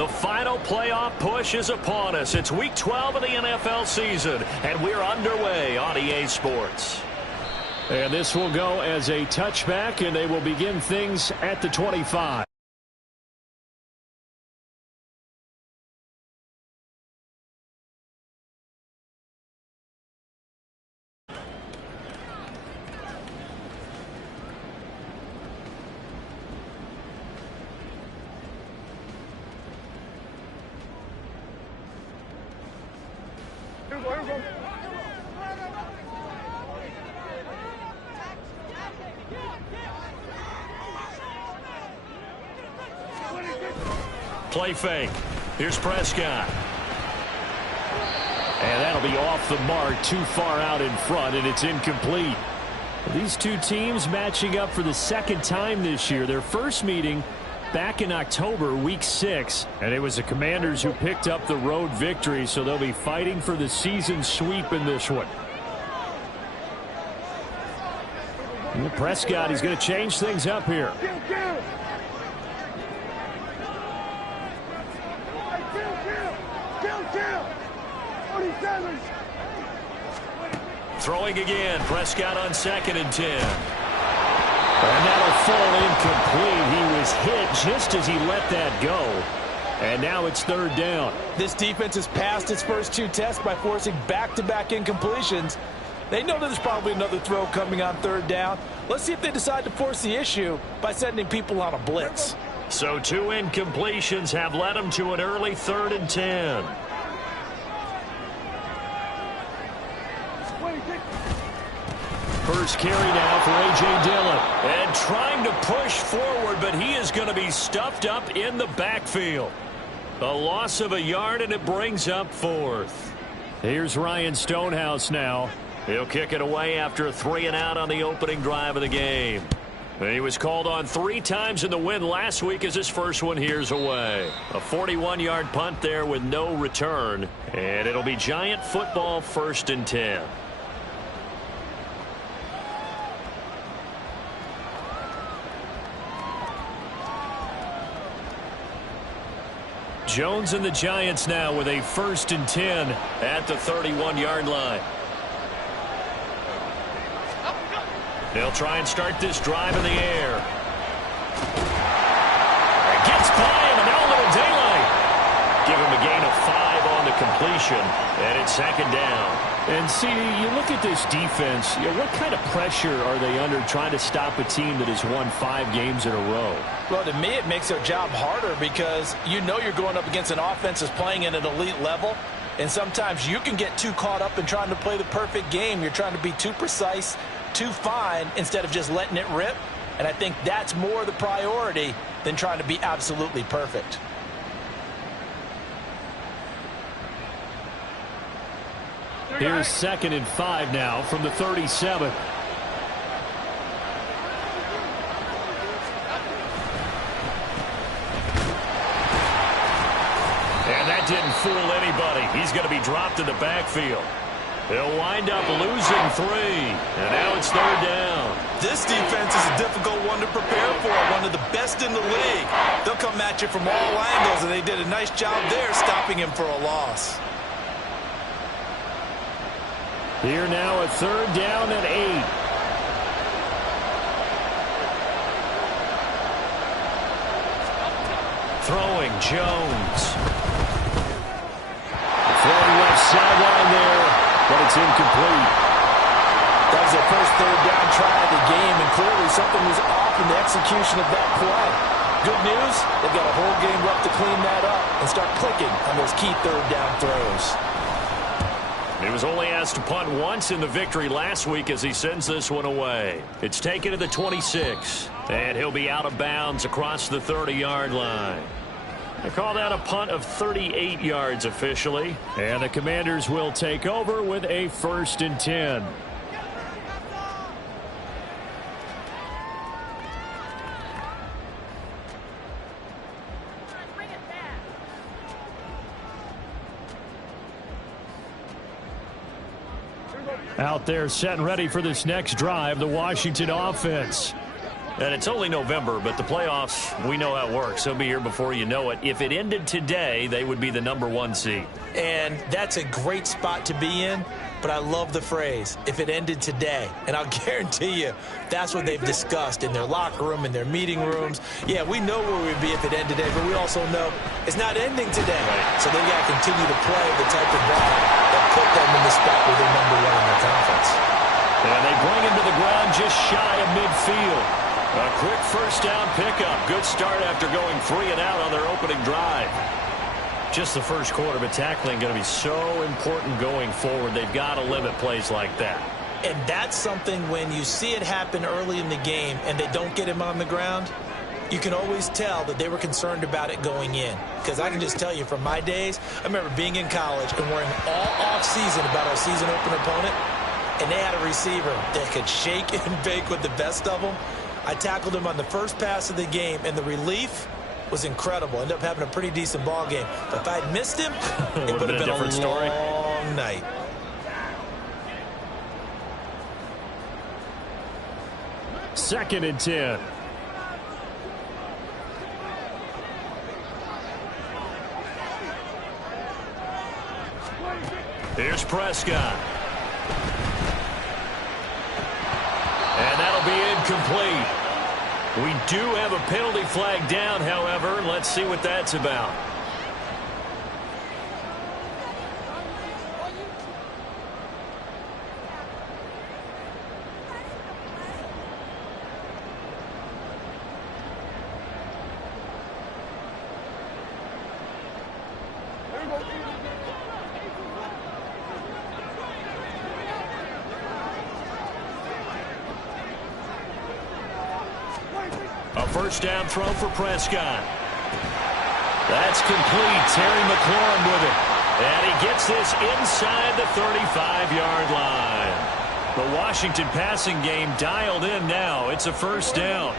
The final playoff push is upon us. It's Week 12 of the NFL season, and we're underway on EA Sports. And this will go as a touchback, and they will begin things at the 25. Play fake. Here's Prescott. And that'll be off the mark, too far out in front, and it's incomplete. These two teams matching up for the second time this year. Their first meeting back in October, Week 6. And it was the Commanders who picked up the road victory, so they'll be fighting for the season sweep in this one. And Prescott, he's going to change things up here. Throwing again. Prescott on 2nd and 10. And that'll fall incomplete. He was hit just as he let that go. And now it's 3rd down. This defense has passed its first 2 tests by forcing back-to-back incompletions. They know that there's probably another throw coming on 3rd down. Let's see if they decide to force the issue by sending people on a blitz. So 2 incompletions have led them to an early 3rd and 10. First carry now for A.J. Dillon. And trying to push forward, but he is going to be stuffed up in the backfield. A loss of a yard, and it brings up 4th. Here's Ryan Stonehouse now. He'll kick it away after a 3-and-out on the opening drive of the game. He was called on 3 times in the win last week as his first one here's away. A 41-yard punt there with no return. And it'll be Giant football 1st and 10. Jones and the Giants now with a 1st and 10 at the 31-yard line. They'll try and start this drive in the air. It gets by him, and now a little daylight. Give him a gain of 5 on the completion, and it's 2nd down. And, CD, you look at this defense, what kind of pressure are they under trying to stop a team that has won 5 games in a row? Well, to me, it makes their job harder because you know you're going up against an offense that's playing at an elite level, and sometimes you can get too caught up in trying to play the perfect game. You're trying to be too precise, too fine, instead of just letting it rip, and I think that's more the priority than trying to be absolutely perfect. Here's 2nd and 5 now from the 37. And that didn't fool anybody. He's going to be dropped in the backfield. He'll wind up losing 3. And now it's 3rd down. This defense is a difficult one to prepare for, one of the best in the league. They'll come at you from all angles, and they did a nice job there stopping him for a loss. Here now a 3rd down and 8. Throwing Jones. Throwing left sideline there, but it's incomplete. That was their first 3rd down try of the game, and clearly something was off in the execution of that play. Good news, they've got a whole game left to clean that up and start clicking on those key 3rd down throws. He was only asked to punt once in the victory last week as he sends this one away. It's taken to the 26, and he'll be out of bounds across the 30-yard line. They call that a punt of 38 yards officially. And the Commanders will take over with a 1st and 10. Out there set and ready for this next drive, the Washington offense. And it's only November, but the playoffs, we know how it works. They'll be here before you know it. If it ended today, they would be the #1 seed. And that's a great spot to be in, but I love the phrase, if it ended today. And I'll guarantee you, that's what they've discussed in their locker room, in their meeting rooms. Yeah, we know where we'd be if it ended today, but we also know it's not ending today. Right. So they've got to continue to play the type of ball that put them in the spot where they're #1 in their conference. And they bring him to the ground just shy of midfield. A quick first down pickup. Good start after going 3 and out on their opening drive. Just the first quarter, but tackling going to be so important going forward. They've got to limit plays like that. And that's something when you see it happen early in the game and they don't get him on the ground, you can always tell that they were concerned about it going in. Because I can just tell you from my days, I remember being in college and worrying all off-season about our season opener opponent, and they had a receiver that could shake and bake with the best of them. I tackled him on the first pass of the game, and the relief was incredible. Ended up having a pretty decent ball game. But if I'd missed him, it would have been a different story. Long night. Second and 10. Here's Prescott. And that'll be incomplete. We do have a penalty flag down, however. Let's see what that's about. A first down throw for Prescott. That's complete. Terry McLaurin with it. And he gets this inside the 35-yard line. The Washington passing game dialed in now. It's a first down.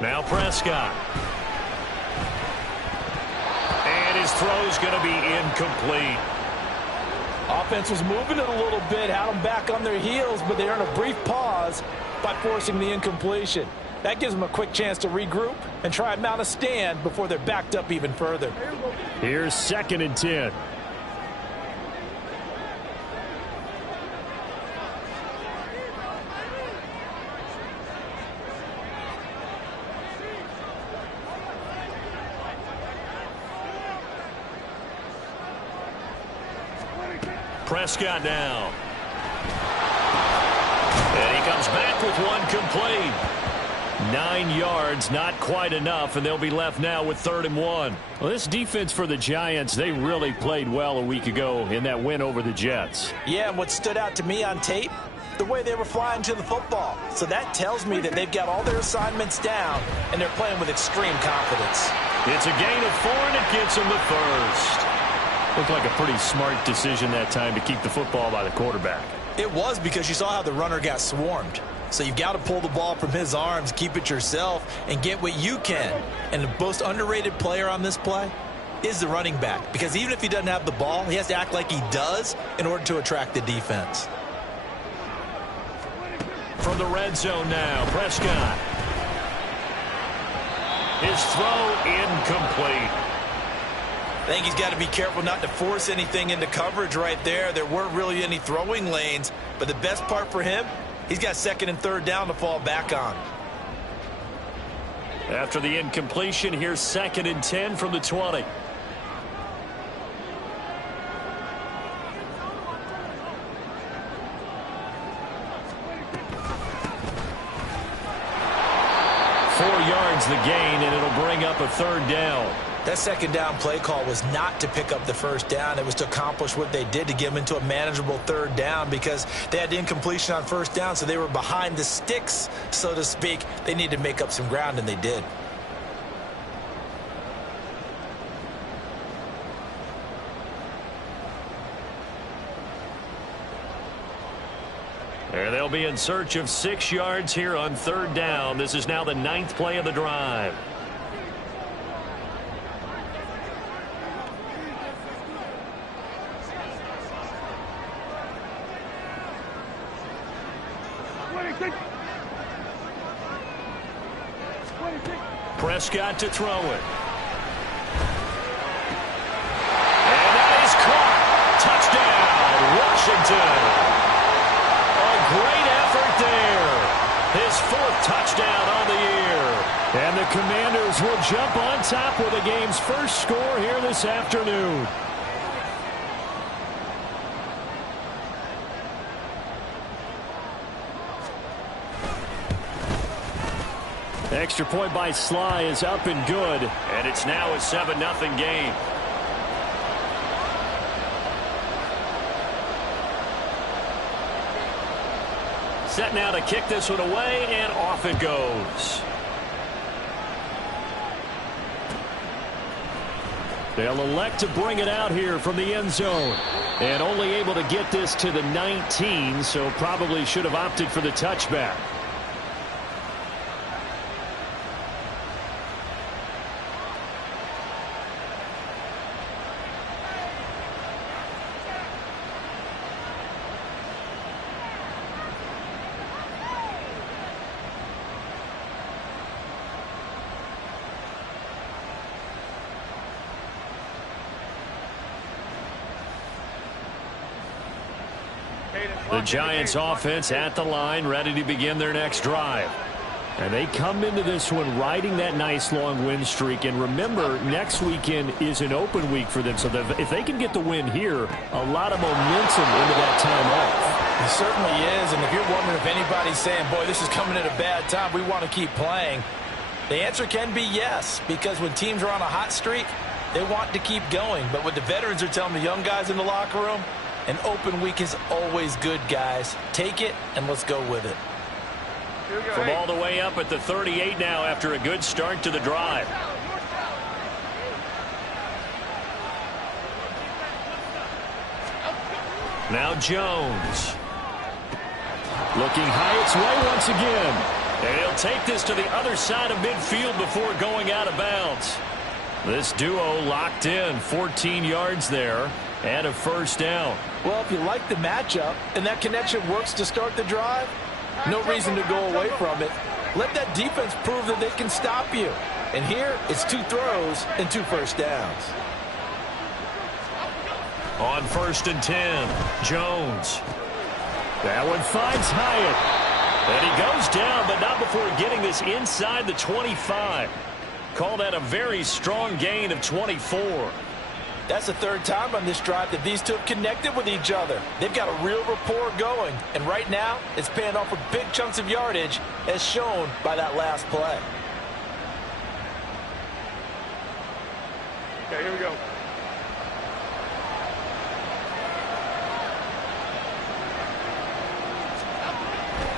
Now Prescott. And his throw's going to be incomplete. Offense was moving it a little bit, had them back on their heels, but they earned a brief pause by forcing the incompletion. That gives them a quick chance to regroup and try and mount a stand before they're backed up even further. Here's second and 10. Prescott now. And he comes back with one complete. 9 yards, not quite enough, and they'll be left now with 3rd and 1. Well, this defense for the Giants, they really played well a week ago in that win over the Jets. Yeah, and what stood out to me on tape, the way they were flying to the football. So that tells me that they've got all their assignments down, and they're playing with extreme confidence. It's a gain of 4, and it gets them the first. Looked like a pretty smart decision that time to keep the football by the quarterback. It was, because you saw how the runner got swarmed. So you've got to pull the ball from his arms, keep it yourself, and get what you can. And the most underrated player on this play is the running back. Because even if he doesn't have the ball, he has to act like he does in order to attract the defense. From the red zone now, Prescott. His throw incomplete. I think he's got to be careful not to force anything into coverage right there. There weren't really any throwing lanes, but the best part for him, he's got 2nd and 3rd down to fall back on. After the incompletion, here's 2nd and 10 from the 20. Four yards the gain, and it'll bring up a 3rd down. That 2nd down play call was not to pick up the 1st down. It was to accomplish what they did, to get them into a manageable 3rd down, because they had the incompletion on 1st down, so they were behind the sticks, so to speak. They needed to make up some ground, and they did. And they'll be in search of 6 yards here on 3rd down. This is now the 9th play of the drive. Prescott to throw it. And that is caught. Touchdown, Washington. A great effort there. His 4th touchdown on the year. And the Commanders will jump on top with the game's first score here this afternoon. Extra point by Sly is up and good. And it's now a 7-0 game. Set now to kick this one away, and off it goes. They'll elect to bring it out here from the end zone. And only able to get this to the 19, so probably should have opted for the touchback. The Giants offense at the line, ready to begin their next drive. And they come into this one riding that nice long win streak. And remember, next weekend is an open week for them. So if they can get the win here, a lot of momentum into that time off. It certainly is. And if you're wondering if anybody's saying, boy, this is coming at a bad time, we want to keep playing, the answer can be yes. Because when teams are on a hot streak, they want to keep going. But what the veterans are telling the young guys in the locker room, an open week is always good, guys. Take it, and let's go with it. From all the way up at the 38 now after a good start to the drive. Now Jones. Looking high its way once again. And he'll take this to the other side of midfield before going out of bounds. This duo locked in, 14 yards there, and a first down. Well, if you like the matchup and that connection works to start the drive, no reason to go away from it. Let that defense prove that they can stop you. And here, it's 2 throws and 2 first downs. On 1st and 10, Jones. That one finds Hyatt. And he goes down, but not before getting this inside the 25. Call that a very strong gain of 24. That's the 3rd time on this drive that these two have connected with each other. They've got a real rapport going. And right now, it's paying off with big chunks of yardage, as shown by that last play. Okay, here we go.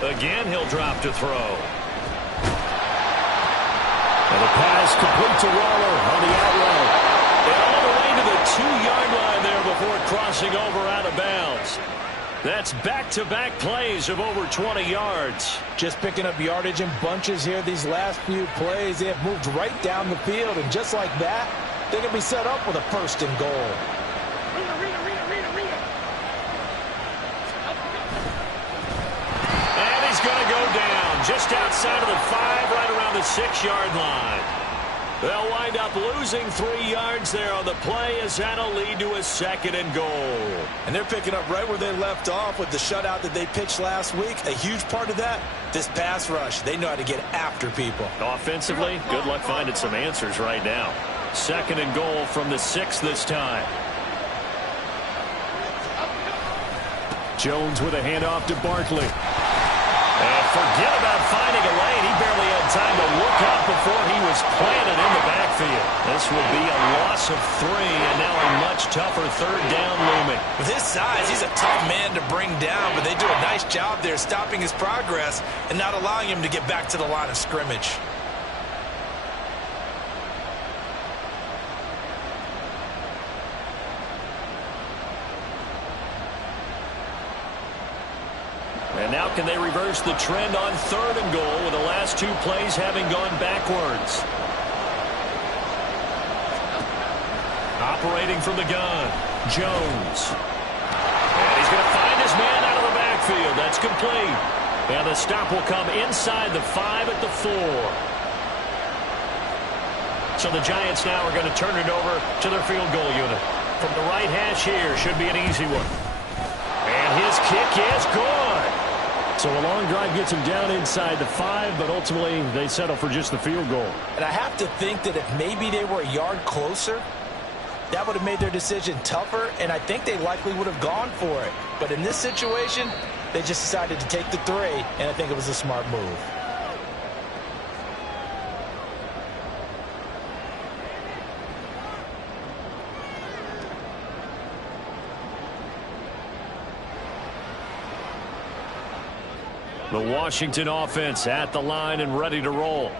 Again, he'll drop to throw. And the pass complete to Waller on the out route. And all the way to the 2-yard line there before crossing over out of bounds. That's back-to-back plays of over 20 yards. Just picking up yardage in bunches here these last few plays. They have moved right down the field, and just like that, they can be set up with a 1st and goal. And he's going to go down just outside of the 5, right around the 6-yard line. They'll wind up losing 3 yards there on the play, as that'll lead to a 2nd and goal. And they're picking up right where they left off with the shutout that they pitched last week. A huge part of that, this pass rush. They know how to get after people. Offensively, good luck finding some answers right now. 2nd and goal from the 6 this time. Jones with a handoff to Barkley. And forget about finding a lane. He barely had time to look up before he was planted in the backfield. This will be a loss of 3, and now a much tougher 3rd down looming. With his size, he's a tough man to bring down, but they do a nice job there stopping his progress and not allowing him to get back to the line of scrimmage. And now can they reverse the trend on 3rd and goal with the last 2 plays having gone backwards? Operating from the gun, Jones. And he's going to find his man out of the backfield. That's complete. And the stop will come inside the 5 at the 4. So the Giants now are going to turn it over to their field goal unit. From the right hash here, should be an easy one. And his kick is good. So a long drive gets him down inside the 5, but ultimately they settle for just the field goal. And I have to think that if maybe they were a yard closer, that would have made their decision tougher, and I think they likely would have gone for it. But in this situation, they just decided to take the 3, and I think it was a smart move. The Washington offense at the line and ready to roll.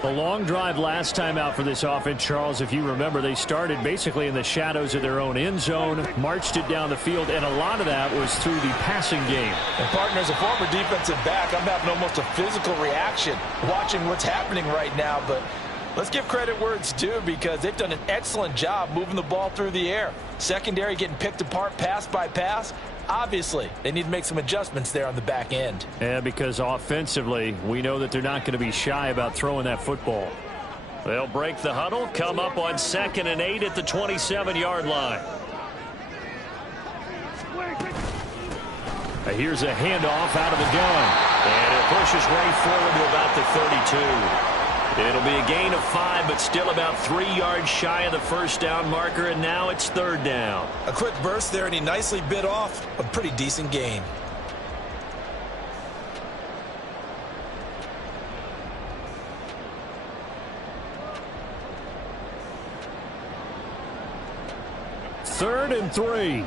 The long drive last time out for this offense, Charles, if you remember, they started basically in the shadows of their own end zone, marched it down the field, and a lot of that was through the passing game. And, partner, as a former defensive back, I'm having almost a physical reaction watching what's happening right now. But let's give credit where it's due, because they've done an excellent job moving the ball through the air. Secondary getting picked apart pass by pass. Obviously, they need to make some adjustments there on the back end. Yeah, because offensively, we know that they're not going to be shy about throwing that football. They'll break the huddle, come up on 2nd and 8 at the 27-yard line. Here's a handoff out of the gun. And it pushes right forward to about the 32. It'll be a gain of 5, but still about 3 yards shy of the first down marker, and now it's 3rd down. A quick burst there, and he nicely bit off a pretty decent gain. Third and 3.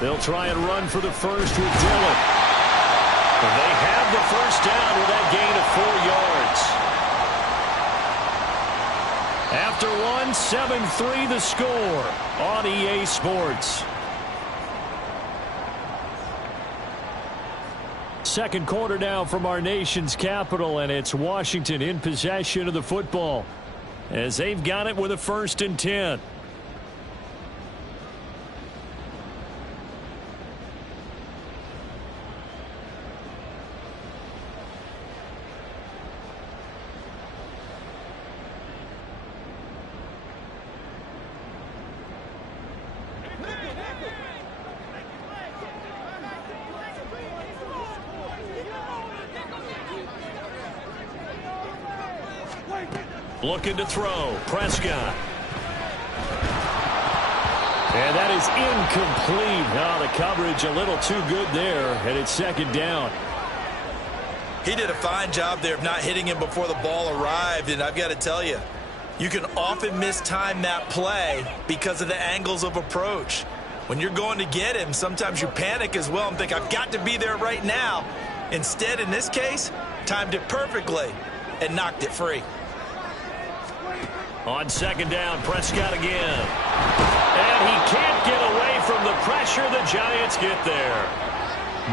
They'll try and run for the first with Dillon. They have the first down with that gain of 4 yards. After one, 7-3 the score on EA Sports. Second quarter now from our nation's capital, and it's Washington in possession of the football as they've got it with a 1st and 10. Looking to throw. Prescott. And that is incomplete. Oh, the coverage a little too good there, and it's 2nd down. He did a fine job there of not hitting him before the ball arrived, and I've got to tell you, you can often mistime that play because of the angles of approach. When you're going to get him, sometimes you panic as well and think, I've got to be there right now. Instead, in this case, timed it perfectly and knocked it free. On 2nd down, Prescott again. And he can't get away from the pressure. The Giants get there.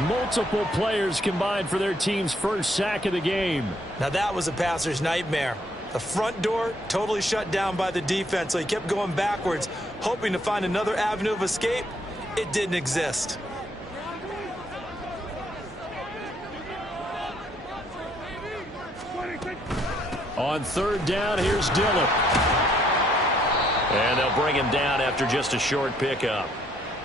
Multiple players combined for their team's first sack of the game. Now that was a passer's nightmare. The front door totally shut down by the defense, so he kept going backwards, hoping to find another avenue of escape. It didn't exist. On 3rd down, here's Dillon. And they'll bring him down after just a short pickup.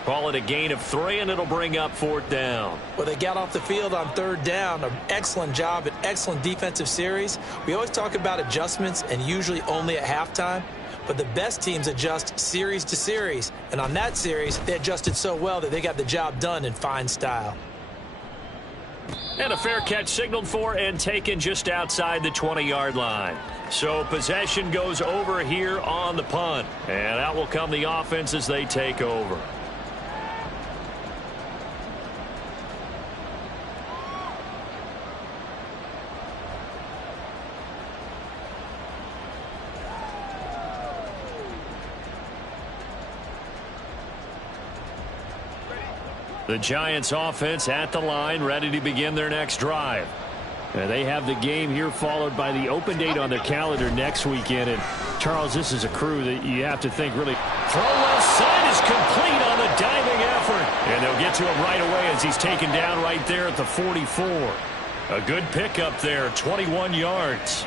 Call it a gain of 3, and it'll bring up 4th down. Well, they got off the field on 3rd down. An excellent job, an excellent defensive series. We always talk about adjustments, and usually only at halftime. But the best teams adjust series to series. And on that series, they adjusted so well that they got the job done in fine style. And a fair catch signaled for and taken just outside the 20-yard line. So possession goes over here on the punt. And out will come the offense as they take over. The Giants offense at the line, ready to begin their next drive. And they have the game here followed by the open date on their calendar next weekend. And, Charles, this is a crew that you have to think really. Throw left side is complete on the diving effort. And they'll get to him right away as he's taken down right there at the 44. A good pickup there, 21 yards.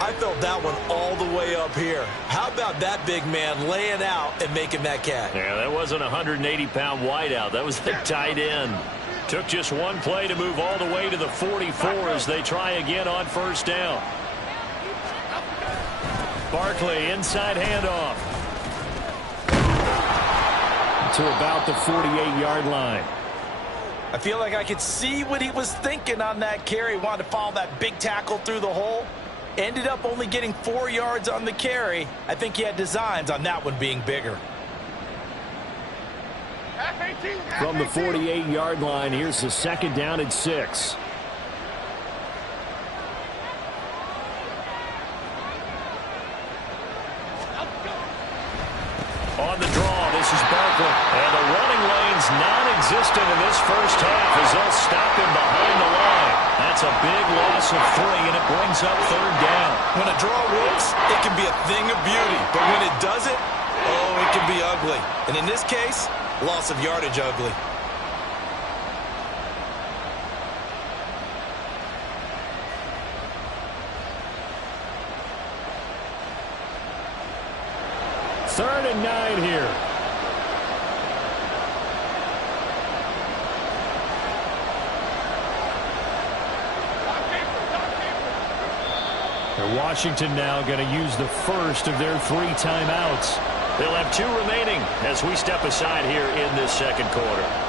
I felt that one all the way up here. How about that big man laying out and making that catch? Yeah, that wasn't a 180-pound wideout. That was the tight end. Took just one play to move all the way to the 44 as they try again on first down. Barkley, inside handoff. To about the 48-yard line. I feel like I could see what he was thinking on that carry. Wanted to follow that big tackle through the hole. Ended up only getting 4 yards on the carry. I think he had designs on that one being bigger. From the 48-yard line, here's the second down and 6. On the draw, this is Barkley. And the running lane's non-existent in this first half as they'll stop him behind the line. That's a big loss of 3, and it brings up third down. When a draw works, it can be a thing of beauty. But when it doesn't, oh, it can be ugly. And in this case, loss of yardage ugly. Third and 9 here. Washington now going to use the first of their 3 timeouts. They'll have 2 remaining as we step aside here in this second quarter.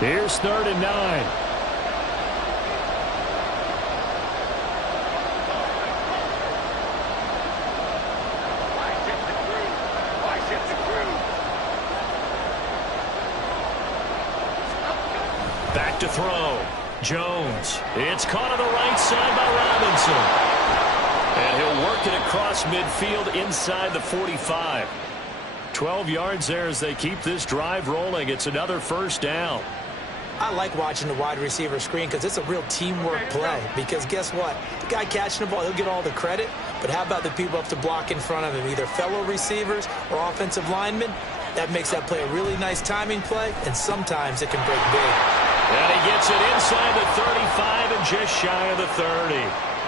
Here's third and 9. Back to throw. Jones. It's caught on the right side by Robinson. And he'll work it across midfield inside the 45. 12 yards there as they keep this drive rolling. It's another first down. I like watching the wide receiver screen because it's a real teamwork play. Because guess what? The guy catching the ball, he'll get all the credit. But how about the people up to block in front of him, either fellow receivers or offensive linemen? That makes that play a really nice timing play, and sometimes it can break big. And he gets it inside the 35 and just shy of the 30.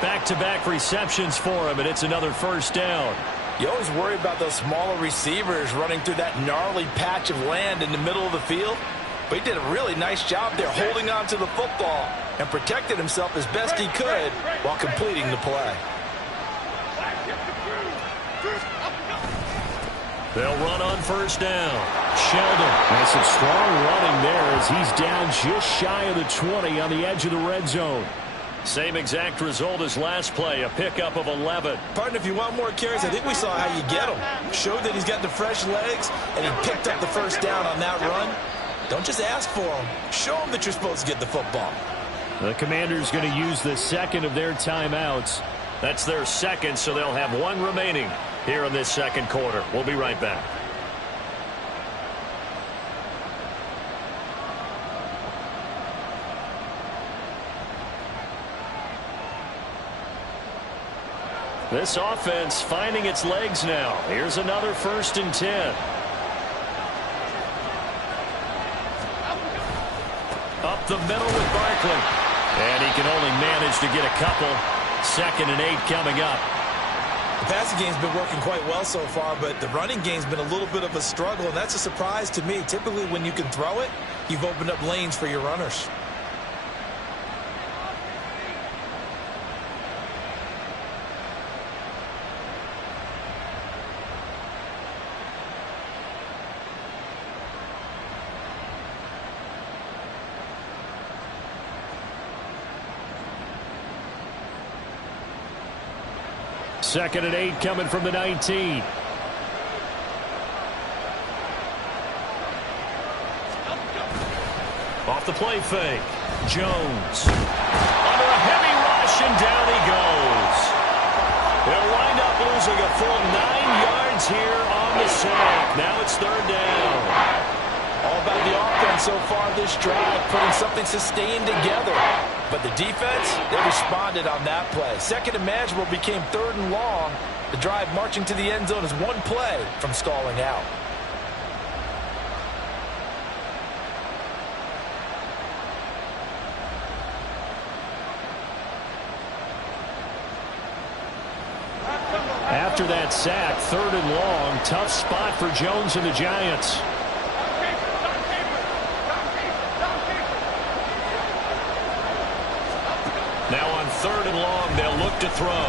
Back-to-back receptions for him, and it's another first down. You always worry about those smaller receivers running through that gnarly patch of land in the middle of the field. But he did a really nice job there holding on to the football and protected himself as best he could while completing the play. They'll run on first down. Sheldon has some strong running there as he's down just shy of the 20 on the edge of the red zone. Same exact result as last play, a pickup of 11. Partner, if you want more carries, I think we saw how you get them. Showed that he's got the fresh legs, and he picked up the first down on that run. Don't just ask for them. Show them that you're supposed to get the football. The Commanders going to use the second of their timeouts. That's their second, so they'll have 1 remaining here in this second quarter. We'll be right back. This offense finding its legs now. Here's another 1st and 10. Up the middle with Barkley. And he can only manage to get a couple. 2nd and 8 coming up. The passing game's been working quite well so far, but the running game's been a little bit of a struggle, and that's a surprise to me. Typically, when you can throw it, you've opened up lanes for your runners. 2nd and 8 coming from the 19. Off the play fake. Jones. Under a heavy rush, and down he goes. They'll wind up losing a full 9 yards here on the sack. Now it's 3rd down. All about the offense so far this drive, putting something sustained together. But the defense, they responded on that play. Second and manageable became 3rd and long. The drive marching to the end zone is one play from stalling out. After that sack, 3rd and long, tough spot for Jones and the Giants. Now on 3rd and long, they'll look to throw.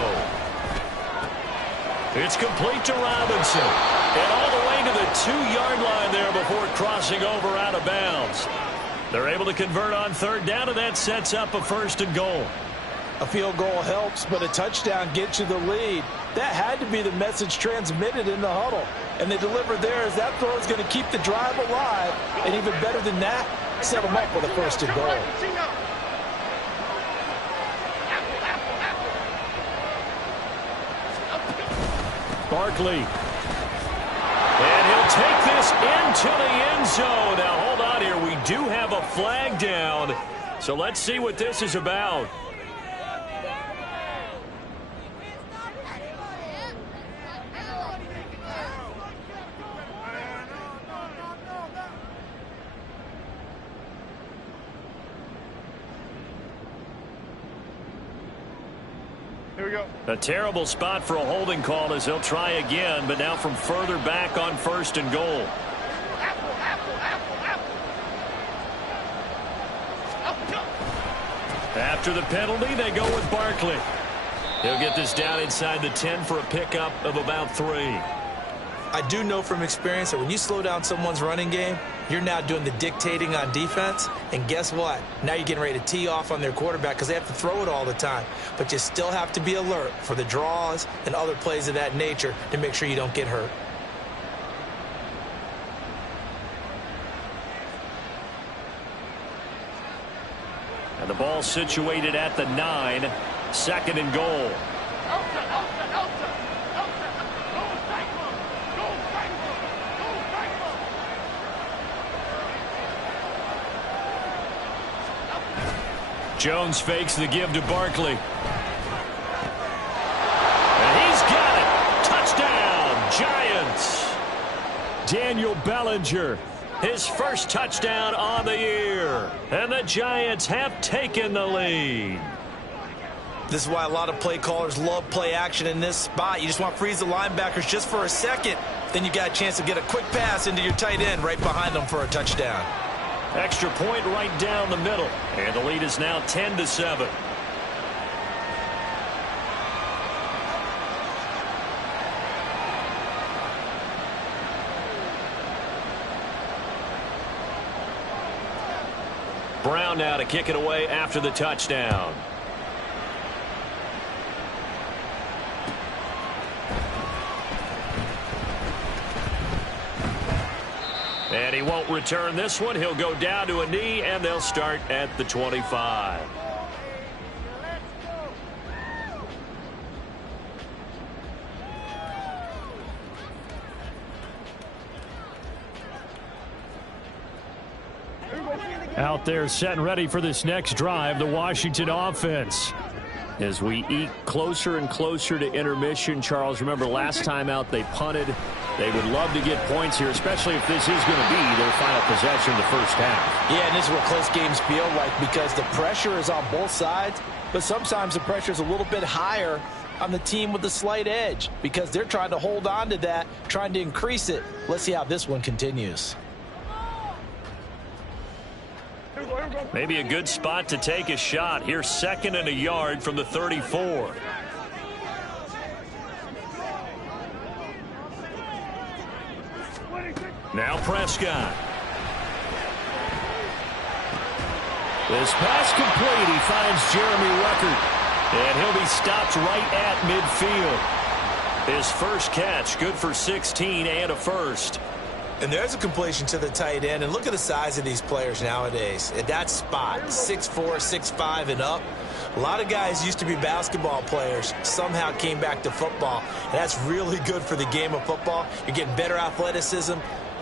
It's complete to Robinson. And all the way to the 2-yard line there before crossing over out of bounds. They're able to convert on 3rd down, and that sets up a 1st and goal. A field goal helps, but a touchdown gets you the lead. That had to be the message transmitted in the huddle. And they delivered there as that throw is going to keep the drive alive. And even better than that, set them up with a 1st and goal. Barkley. And he'll take this into the end zone. Now, hold on here. We do have a flag down. So let's see what this is about. A terrible spot for a holding call as they'll try again, but now from further back on 1st and goal. After the penalty, they go with Barkley. He'll get this down inside the 10 for a pickup of about 3. I do know from experience that when you slow down someone's running game, you're now doing the dictating on defense. And guess what? Now you're getting ready to tee off on their quarterback because they have to throw it all the time. But you still have to be alert for the draws and other plays of that nature to make sure you don't get hurt. And the ball situated at the 9, 2nd and goal. Jones fakes the give to Barkley. And he's got it. Touchdown, Giants. Daniel Bellinger. His first touchdown on the year. And the Giants have taken the lead. This is why a lot of play callers love play action in this spot. You just want to freeze the linebackers just for a second. Then you got a chance to get a quick pass into your tight end right behind them for a touchdown. Extra point right down the middle. And the lead is now 10-7. Brown now to kick it away after the touchdown. And he won't return this one. He'll go down to a knee, and they'll start at the 25. Out there set and ready for this next drive, the Washington offense. As we eke closer and closer to intermission, Charles, remember last time out they punted. They would love to get points here, especially if this is going to be their final possession of the first half. Yeah, and this is what close games feel like because the pressure is on both sides, but sometimes the pressure is a little bit higher on the team with the slight edge because they're trying to hold on to that, trying to increase it. Let's see how this one continues. Maybe a good spot to take a shot. Here's 2nd and a yard from the 34. Now Prescott. This pass complete. He finds Jeremy Ruckert. And he'll be stopped right at midfield. His first catch, good for 16 and a first. And there's a completion to the tight end. And look at the size of these players nowadays. At that spot, 6'4", 6'5", and up. A lot of guys used to be basketball players, somehow came back to football. And that's really good for the game of football. You're getting better athleticism,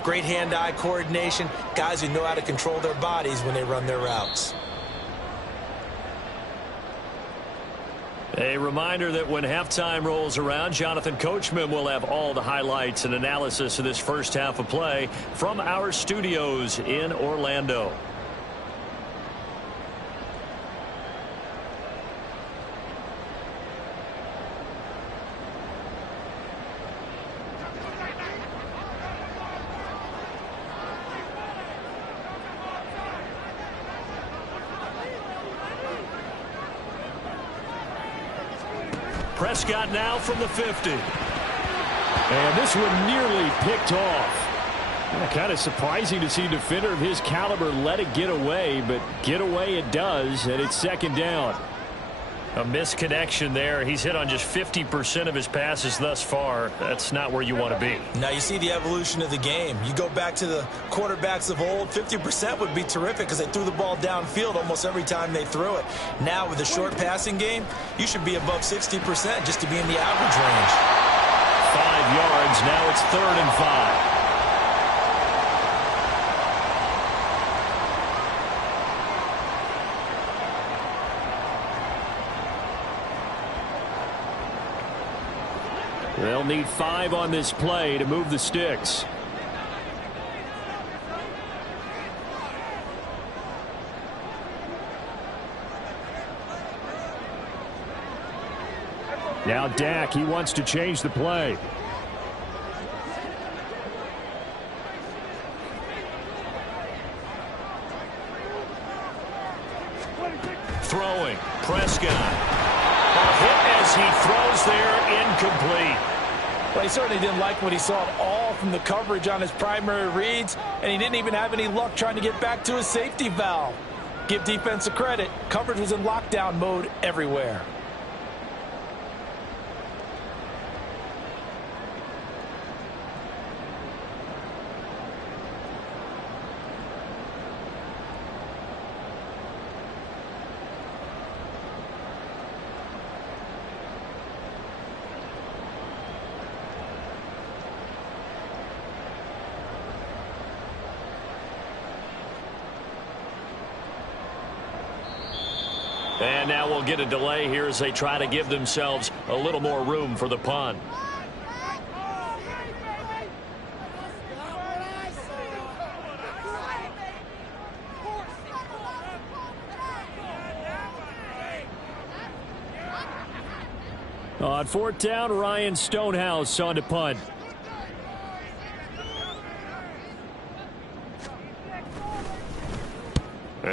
great hand-eye coordination, guys who know how to control their bodies when they run their routes. A reminder that when halftime rolls around, Jonathan Coachman will have all the highlights and analysis of this first half of play from our studios in Orlando. Prescott now from the 50. And this one nearly picked off. Kind of surprising to see a defender of his caliber let it get away, but get away it does, and it's second down. A misconnection there. He's hit on just 50% of his passes thus far. That's not where you want to be. Now you see the evolution of the game. You go back to the quarterbacks of old, 50% would be terrific because they threw the ball downfield almost every time they threw it. Now with the short passing game, you should be above 60% just to be in the average range. 5 yards. Now it's 3rd and 5. They'll need 5 on this play to move the sticks. Now Dak, he wants to change the play. Throwing. Prescott. A hit as he throws there, incomplete. Well, he certainly didn't like what he saw at all from the coverage on his primary reads, and he didn't even have any luck trying to get back to his safety valve. Give defense a credit. Coverage was in lockdown mode everywhere. And now we'll get a delay here as they try to give themselves a little more room for the punt. On 4th down, Ryan Stonehouse on to punt.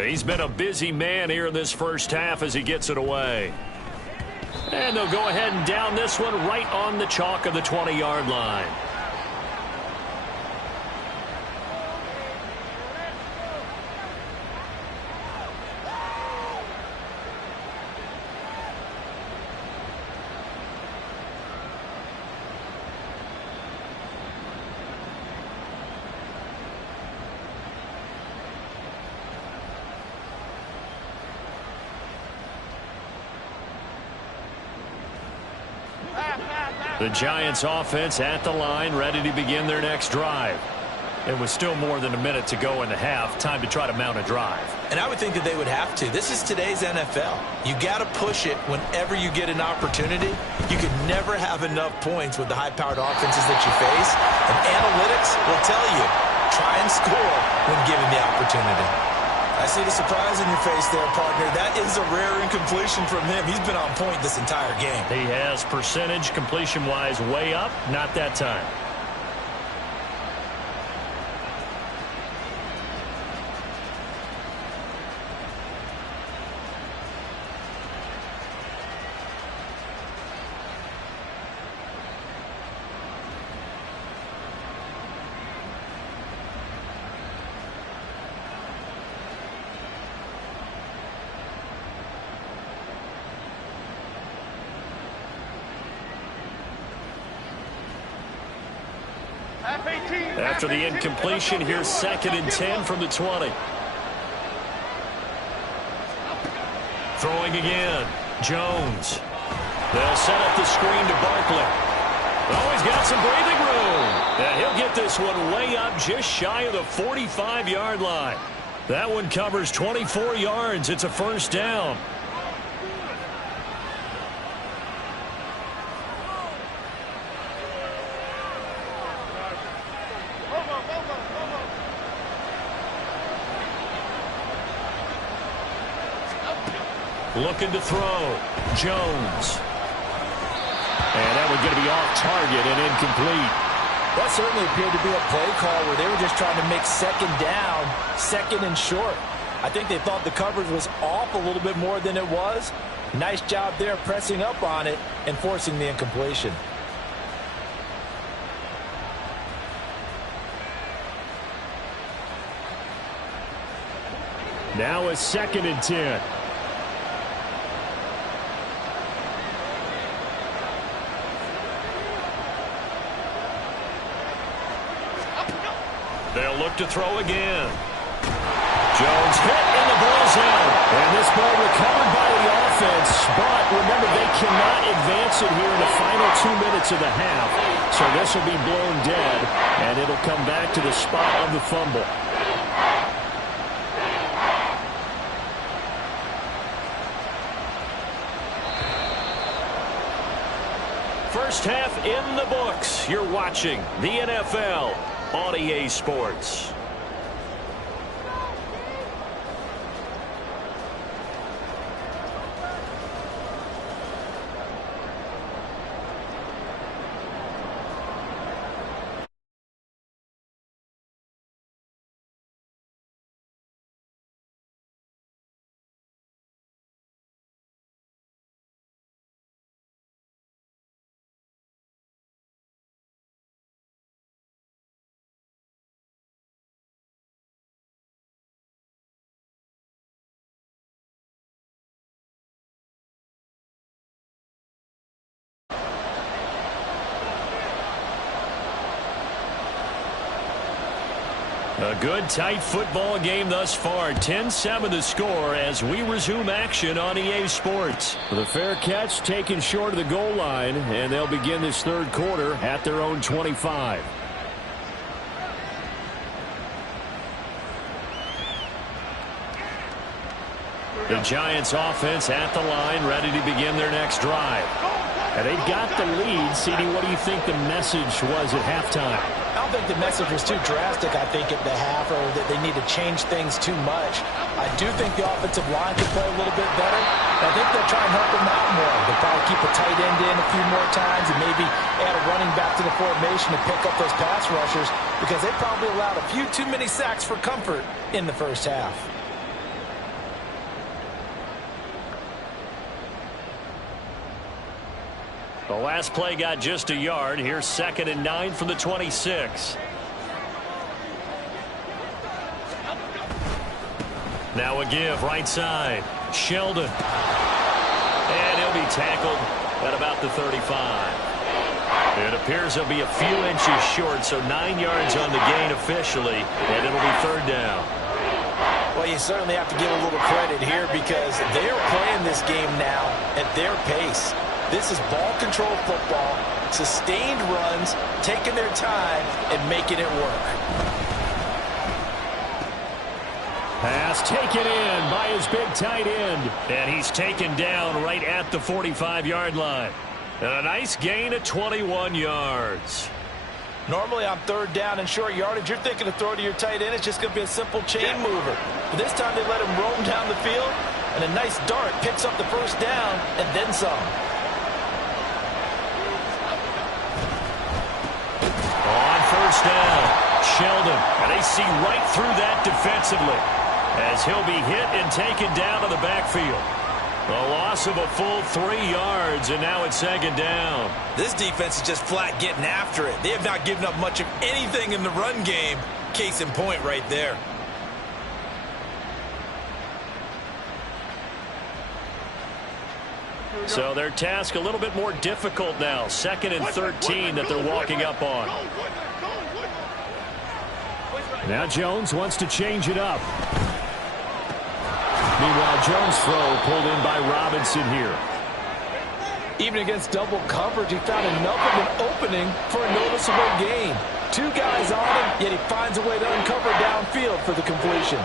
He's been a busy man here in this first half as he gets it away. And they'll go ahead and down this one right on the chalk of the 20-yard line. The Giants offense at the line, ready to begin their next drive. It was still more than a minute to go in the half. Time to try to mount a drive. And I would think that they would have to. This is today's NFL. You got to push it whenever you get an opportunity. You can never have enough points with the high-powered offenses that you face. And analytics will tell you, try and score when given the opportunity. I see the surprise in your face there, partner. That is a rare incompletion from him. He's been on point this entire game. He has percentage completion-wise way up. Not that time. After the incompletion, here's 2nd and 10 from the 20. Throwing again. Jones. They'll set up the screen to Barkley. Oh, he's got some breathing room. And he'll get this one way up just shy of the 45-yard line. That one covers 24 yards. It's a first down. Looking to throw. Jones. And that one's going to be off target and incomplete. That certainly appeared to be a play call where they were just trying to make 2nd down, 2nd and short. I think they thought the coverage was off a little bit more than it was. Nice job there pressing up on it and forcing the incompletion. Now a 2nd and 10. They'll look to throw again. Jones hit and the ball's out. And this ball recovered by the offense, but remember they cannot advance it here in the final 2 minutes of the half. So this will be blown dead, and it'll come back to the spot of the fumble. First half in the books. You're watching the NFL on EA Sports. A good, tight football game thus far. 10-7 the score as we resume action on EA Sports. The fair catch taken short of the goal line, and they'll begin this third quarter at their own 25. The Giants offense at the line, ready to begin their next drive. And they've got the lead. CD, what do you think the message was at halftime? I don't think the message was too drastic, I think, at the half, or that they need to change things too much. I do think the offensive line can play a little bit better. I think they'll try and help them out more. They'll probably keep a tight end in a few more times and maybe add a running back to the formation to pick up those pass rushers, because they probably allowed a few too many sacks for comfort in the first half. The last play got just a yard. Here's 2nd and 9 from the 26. Now a give right side. Sheldon. And he'll be tackled at about the 35. It appears he'll be a few inches short, so 9 yards on the gain officially, and it'll be third down. Well, you certainly have to give a little credit here because they're playing this game now at their pace. This is ball control football, sustained runs, taking their time and making it work. Pass taken in by his big tight end. And he's taken down right at the 45-yard line. And a nice gain of 21 yards. Normally on third down and short yardage, you're thinking to throw to your tight end. It's just going to be a simple chain mover. But this time they let him roam down the field, and a nice dart picks up the first down and then some. On first down, Sheldon. And they see right through that defensively as he'll be hit and taken down to the backfield. A loss of a full 3 yards, and now it's second down. This defense is just flat getting after it. They have not given up much of anything in the run game. Case in point right there. So their task a little bit more difficult now. 2nd and 13 that they're walking up on. Now Jones wants to change it up. Meanwhile, Jones' throw pulled in by Robinson here. Even against double coverage, he found enough of an opening for a noticeable gain. 2 guys on him, yet he finds a way to uncover downfield for the completion.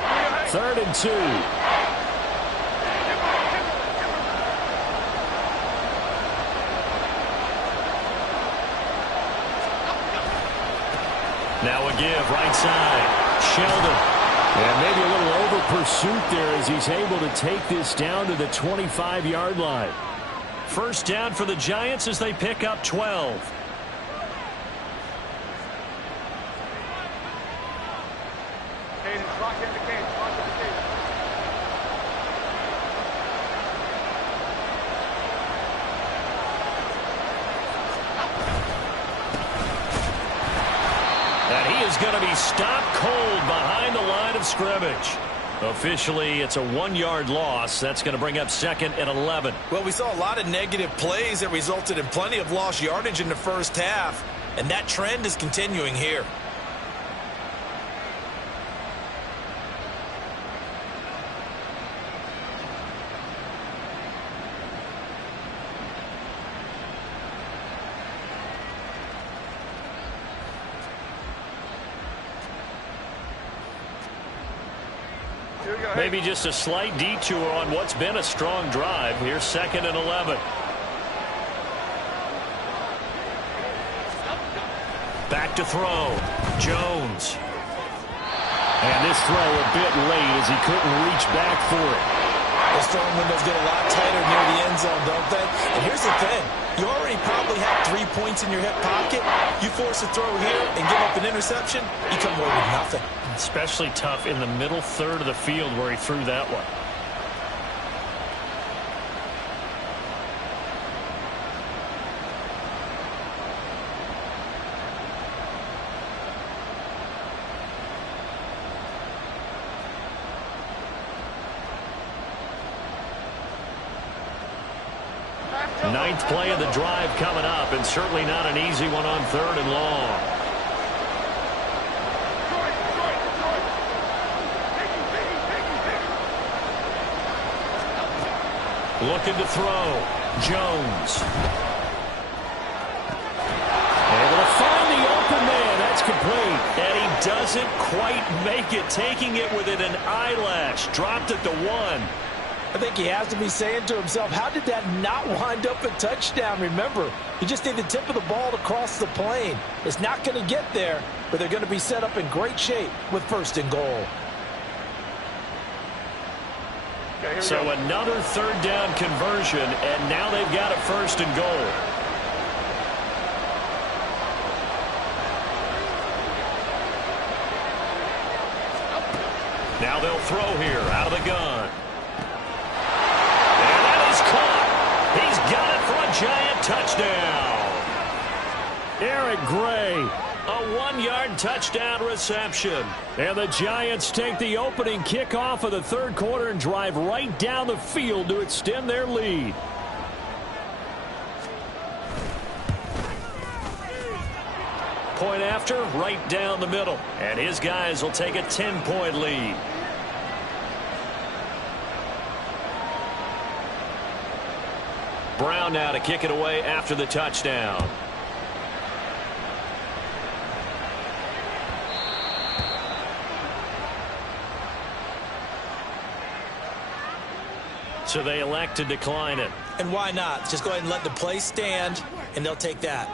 3rd and 2. Now a give right side. Sheldon. And maybe a little over pursuit there as he's able to take this down to the 25-yard line. First down for the Giants as they pick up 12. And he is going to be stopped cold behind the line of scrimmage. Officially, it's a 1-yard loss. That's going to bring up 2nd and 11. Well, we saw a lot of negative plays that resulted in plenty of lost yardage in the first half, and that trend is continuing here. Maybe just a slight detour on what's been a strong drive. Here's 2nd and 11. Back to throw. Jones. And this throw a bit late as he couldn't reach back for it. Those throwing windows get a lot tighter near the end zone, don't they? And here's the thing. You already probably have 3 points in your hip pocket. You force a throw here and give up an interception, you come away with nothing. Especially tough in the middle 3rd of the field where he threw that one. Ninth play of the drive coming up, and certainly not an easy one on 3rd and long. Looking to throw. Jones. Able to find the open man. That's complete. And he doesn't quite make it. Taking it within an eyelash. Dropped it to 1. I think he has to be saying to himself, how did that not wind up a touchdown? Remember, you just need the tip of the ball to cross the plane. It's not going to get there, but they're going to be set up in great shape with 1st and goal. So another 3rd down conversion, and now they've got a 1st and goal. Now they'll throw here out of the gun. And that is caught. He's got it for a Giant touchdown. Eric Gray. A 1-yard touchdown reception. And the Giants take the opening kickoff of the 3rd quarter and drive right down the field to extend their lead. Point after, right down the middle. And his guys will take a 10-point lead. Brown now to kick it away after the touchdown. So they elect to decline it. And why not? Just go ahead and let the play stand, and they'll take that.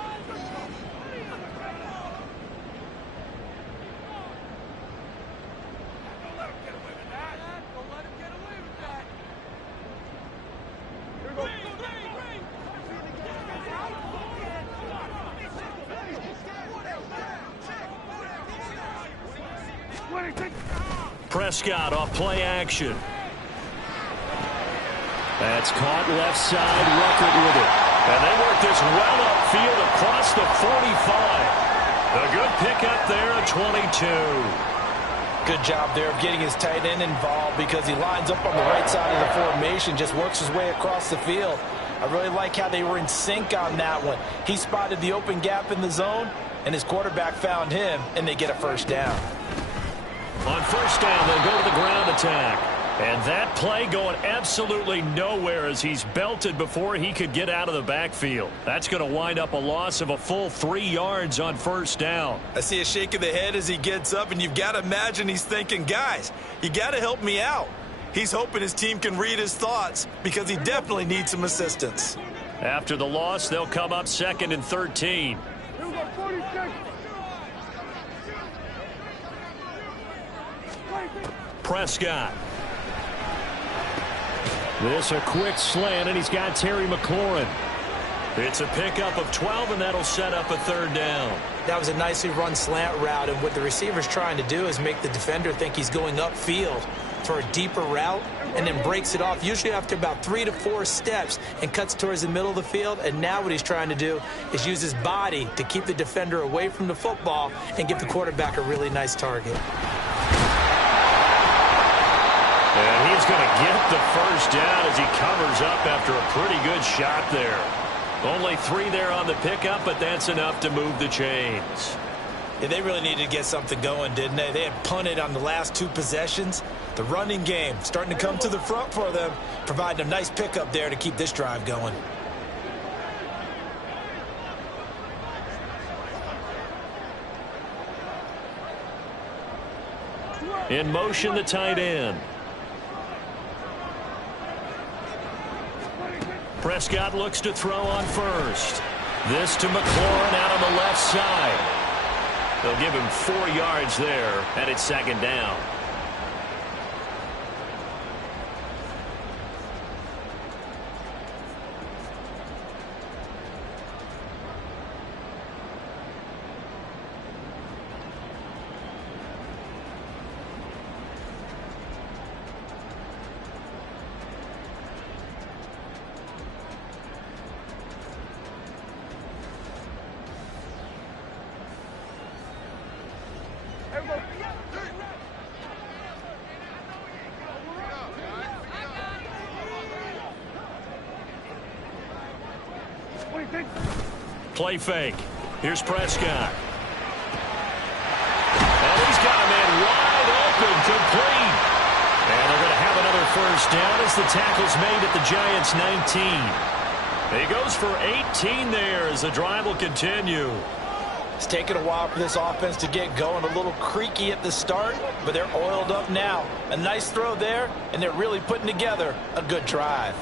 Prescott off play action. That's caught left side. Ruckert with it. And they work this well upfield across the 45. A good pickup there at 22. Good job there of getting his tight end involved because he lines up on the right side of the formation, just works his way across the field. I really like how they were in sync on that one. He spotted the open gap in the zone, and his quarterback found him, and they get a 1st down. On first down, they'll go to the ground attack. And that play going absolutely nowhere as he's belted before he could get out of the backfield. That's going to wind up a loss of a full 3 yards on first down. I see a shake of the head as he gets up, and you've got to imagine he's thinking, guys, you got to help me out. He's hoping his team can read his thoughts because he definitely needs some assistance. After the loss, they'll come up 2nd and 13. Prescott. This a quick slant, and he's got Terry McLaurin. It's a pickup of 12, and that'll set up a 3rd down. That was a nicely run slant route, and what the receiver's trying to do is make the defender think he's going upfield for a deeper route and then breaks it off, usually after about 3 to 4 steps, and cuts towards the middle of the field. And now what he's trying to do is use his body to keep the defender away from the football and give the quarterback a really nice target. And he's going to get the first down as he covers up after a pretty good shot there. Only 3 there on the pickup, but that's enough to move the chains. Yeah, they really needed to get something going, didn't they? They had punted on the last 2 possessions. The running game starting to come to the front for them, providing a nice pickup there to keep this drive going. In motion, the tight end. Prescott looks to throw on first. This to McLaurin out on the left side. They'll give him 4 yards there, and it's 2nd down. Play fake. Here's Prescott. And he's got a man wide open, complete. And they're going to have another first down as the tackle's made at the Giants' 19. He goes for 18 there as the drive will continue. It's taken a while for this offense to get going. A little creaky at the start, but they're oiled up now. A nice throw there, and they're really putting together a good drive.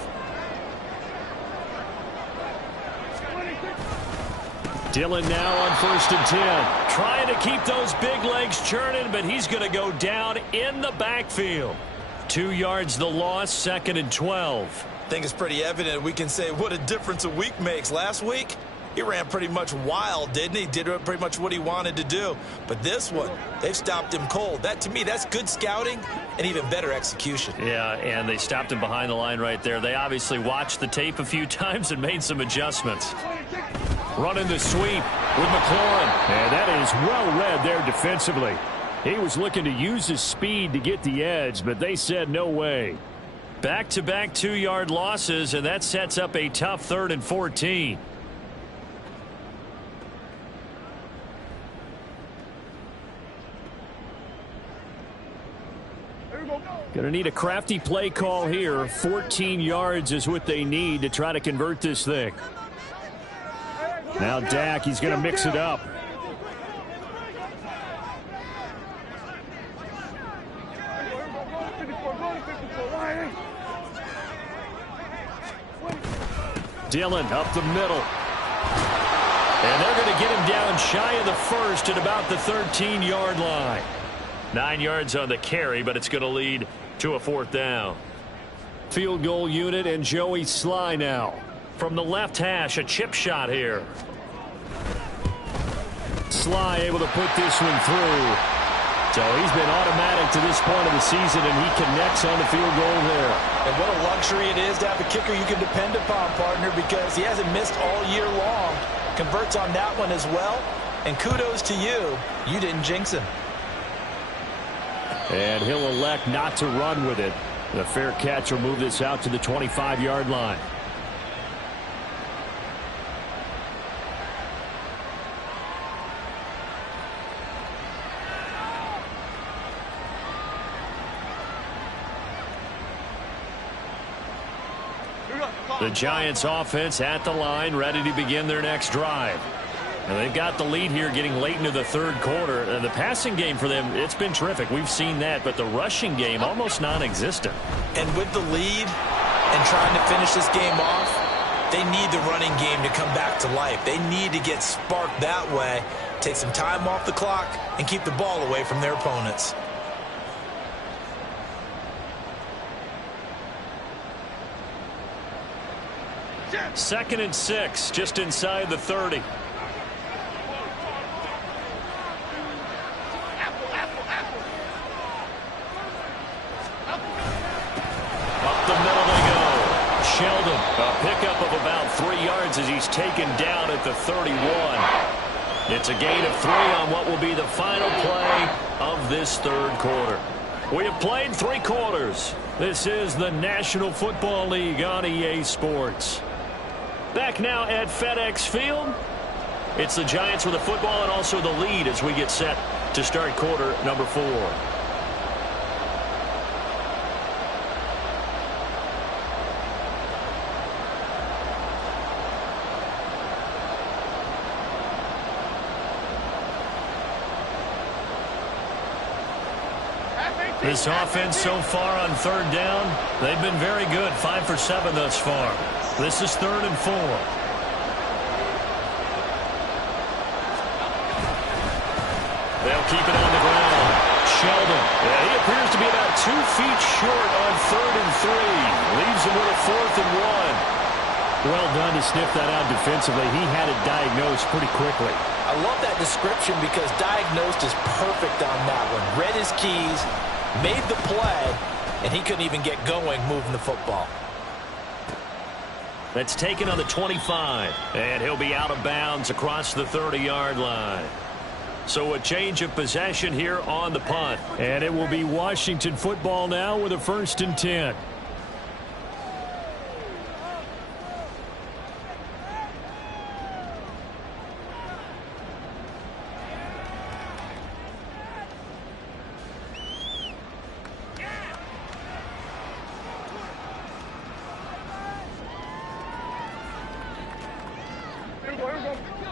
Dillon now on 1st and 10. Trying to keep those big legs churning, but he's going to go down in the backfield. 2 yards the loss, 2nd and 12. I think it's pretty evident. We can say what a difference a week makes. Last week, he ran pretty much wild, didn't he? Did pretty much what he wanted to do. But this one, they've stopped him cold. That, to me, that's good scouting and even better execution. Yeah, and they stopped him behind the line right there. They obviously watched the tape a few times and made some adjustments. Running the sweep with McLaurin. And that is well read there defensively. He was looking to use his speed to get the edge, but they said no way. Back-to-back 2-yard losses, and that sets up a tough 3rd and 14. Going to need a crafty play call here. 14 yards is what they need to try to convert this thing. Now Dak, he's going to mix it up. Dillon up the middle. And they're going to get him down shy of the first at about the 13-yard line. 9 yards on the carry, but it's going to lead to a 4th down. Field goal unit and Joey Sly now. From the left hash, a chip shot here. Sly able to put this one through. So he's been automatic to this point of the season, and he connects on the field goal there. And what a luxury it is to have a kicker you can depend upon, partner, because he hasn't missed all year long. Converts on that one as well. And kudos to you. You didn't jinx him. And he'll elect not to run with it. The fair catch will move this out to the 25-yard line. The Giants offense at the line, ready to begin their next drive. And they've got the lead here getting late into the third quarter. The passing game for them, it's been terrific. We've seen that, but the rushing game almost non-existent. And with the lead and trying to finish this game off, they need the running game to come back to life. They need to get sparked that way, take some time off the clock, and keep the ball away from their opponents. Second and 6, just inside the 30. Up the middle they go. Sheldon, a pickup of about 3 yards as he's taken down at the 31. It's a gain of 3 on what will be the final play of this third quarter. We have played 3 quarters. This is the National Football League on EA Sports. Back now at FedEx Field. It's the Giants with the football and also the lead as we get set to start quarter number 4. This offense so far on third down, they've been very good. 5 for 7 thus far. This is 3rd and 4. They'll keep it on the ground. Sheldon, he appears to be about 2 feet short on 3rd and 3. Leaves him with a 4th and 1. Well done to sniff that out defensively. He had it diagnosed pretty quickly. I love that description because diagnosed is perfect on that one. Read his keys, made the play, and he couldn't even get going moving the football. That's taken on the 25, and he'll be out of bounds across the 30-yard line. So a change of possession here on the punt. And it will be Washington football now with a 1st and 10.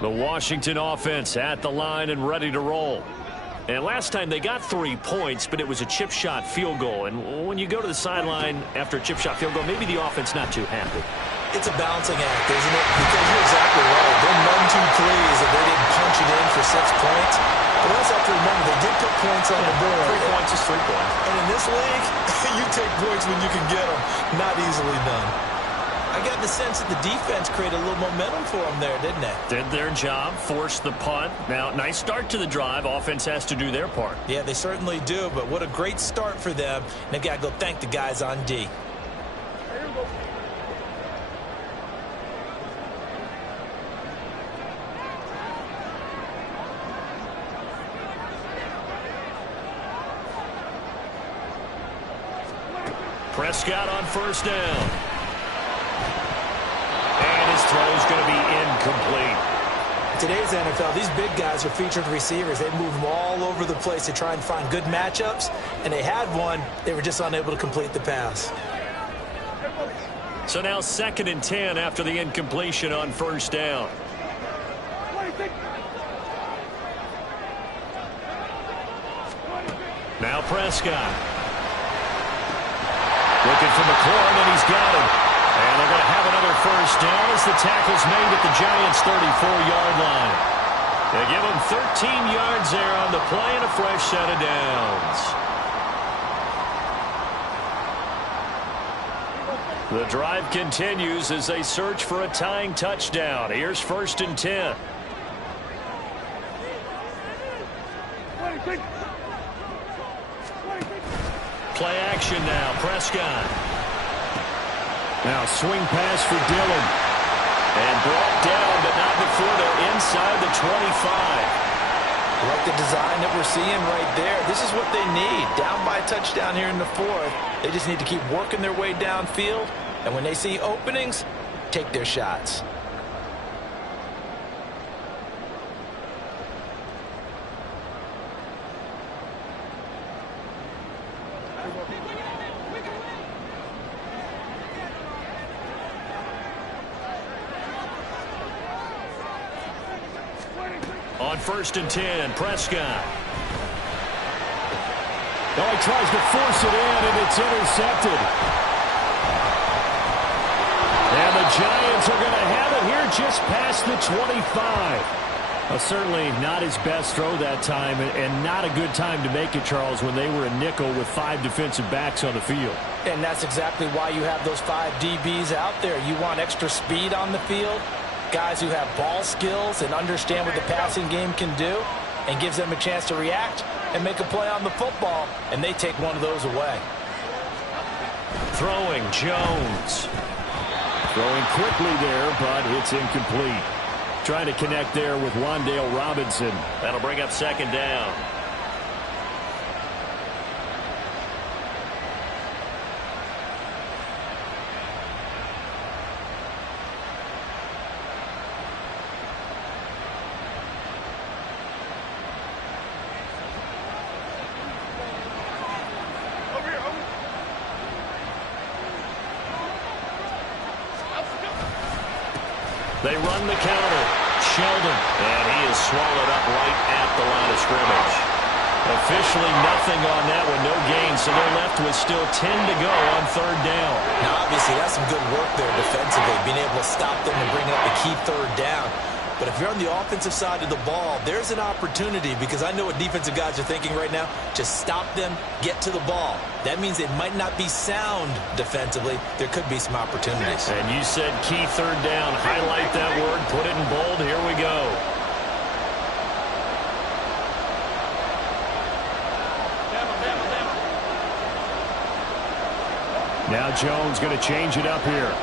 The Washington offense at the line and ready to roll. And last time they got 3 points, but it was a chip shot field goal. And when you go to the sideline after a chip shot field goal, maybe the offense not too happy. It's a balancing act, isn't it? Because you're exactly right. They're none too pleased that they didn't punch it in for 6 points. But we also have to remember they did put points on the board. 3 points is 3 points. And in this league, you take points when you can get them. Not easily done. I got the sense that the defense created a little momentum for them there, didn't they? Did their job, forced the punt. Now, nice start to the drive. Offense has to do their part. Yeah, they certainly do, but what a great start for them. And they've got to go thank the guys on D. Prescott on 1st down. And his throw is going to be incomplete. Today's NFL, these big guys are featured receivers. They move them all over the place to try and find good matchups, and they had one. They were just unable to complete the pass. So now 2nd and 10 after the incompletion on 1st down. Now Prescott. Looking for McLaurin, and he's got him. And they're going to have another 1st down as the tackle's made at the Giants' 34-yard line. They give him 13 yards there on the play and a fresh set of downs. The drive continues as they search for a tying touchdown. Here's 1st and 10. Play action now. Prescott. Now swing pass for Dillon. And brought down, but not before they're inside the 25. Like the design that we're seeing right there. This is what they need. Down by a touchdown here in the 4th. They just need to keep working their way downfield. And when they see openings, take their shots. On 1st and 10, Prescott. Oh, he tries to force it in, and it's intercepted. And the Giants are going to have it here just past the 25. Well, certainly not his best throw that time, and not a good time to make it, Charles, when they were a nickel with 5 defensive backs on the field. And that's exactly why you have those 5 DBs out there. You want extra speed on the field, guys who have ball skills and understand what the passing game can do, and gives them a chance to react and make a play on the football, and they take one of those away. Throwing, Jones. Throwing quickly there, but it's incomplete. Trying to connect there with Wan'Dale Robinson. That'll bring up 2nd down. They run the counter. Sheldon. And he is swallowed up right at the line of scrimmage. Officially nothing on that one. No gain. So they're left with still 10 to go on 3rd down. Now, obviously, that's some good work there defensively, being able to stop them and bring up the key 3rd down. But if you're on the offensive side of the ball, there's an opportunity, because I know what defensive guys are thinking right now. Just stop them, get to the ball. That means it might not be sound defensively. There could be some opportunities. And you said key 3rd down. Highlight that word. Put it in bold. Here we go. Now Jones going to change it up here.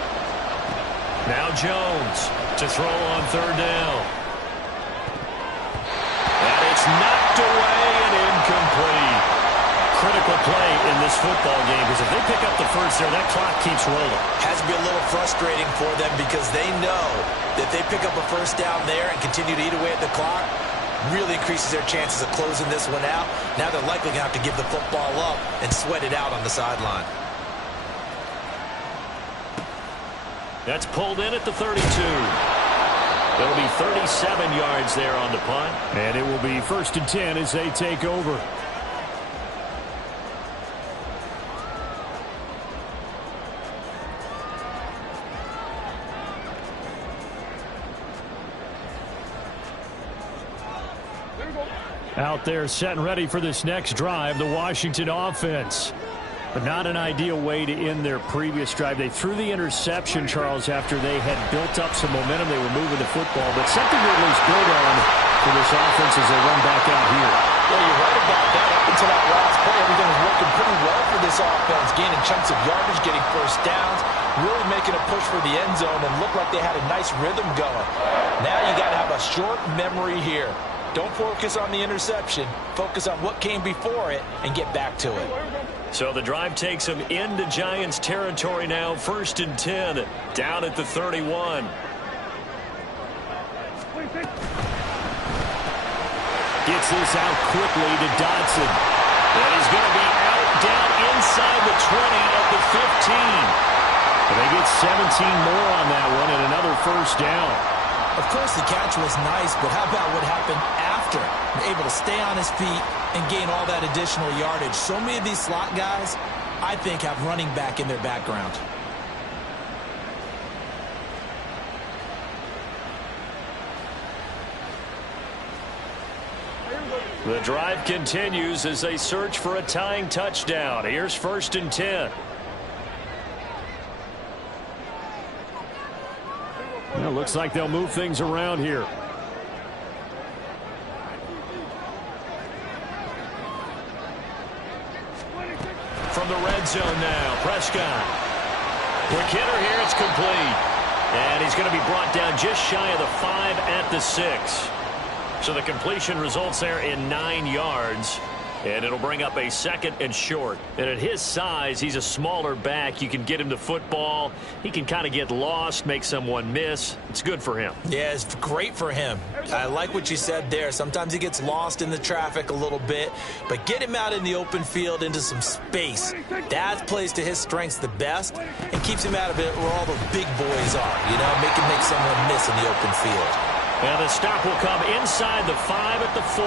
Now Jones to throw on 3rd down. And it's knocked away and incomplete. Critical play in this football game, because if they pick up the first there, that clock keeps rolling. Has to be a little frustrating for them, because they know that they pick up a 1st down there and continue to eat away at the clock, really increases their chances of closing this one out. Now they're likely going to have to give the football up and sweat it out on the sideline. That's pulled in at the 32. It'll be 37 yards there on the punt. And it will be 1st and 10 as they take over. Out there set and ready for this next drive, the Washington offense. But not an ideal way to end their previous drive. They threw the interception, Charles, after they had built up some momentum. They were moving the football, but something to at least build on for this offense as they run back out here. Yeah, you're right about that. Up until that last play, everything was working pretty well for this offense, gaining chunks of yardage, getting 1st downs, really making a push for the end zone, and looked like they had a nice rhythm going. Now you got to have a short memory here. Don't focus on the interception. Focus on what came before it and get back to it. So the drive takes them into Giants territory now. 1st and 10, down at the 31. Gets this out quickly to Dotson. And he's going to be out down inside the 20 at the 15. And they get 17 more on that one and another 1st down. Of course, the catch was nice, but how about what happened after? Able to stay on his feet and gain all that additional yardage. So many of these slot guys, I think, have running back in their background. The drive continues as they search for a tying touchdown. Here's 1st and 10. Well, looks like they'll move things around here. From the red zone now, Prescott. Quick hitter here, it's complete. And he's going to be brought down just shy of the 5 at the 6. So the completion results there in 9 yards. And it'll bring up a 2nd and short. And at his size, he's a smaller back. You can get him the football. He can kind of get lost, make someone miss. It's good for him. Yeah, it's great for him. I like what you said there. Sometimes he gets lost in the traffic a little bit. But get him out in the open field into some space. That plays to his strengths the best and keeps him out of it where all the big boys are. You know, make him make someone miss in the open field. And the stop will come inside the 5 at the 4.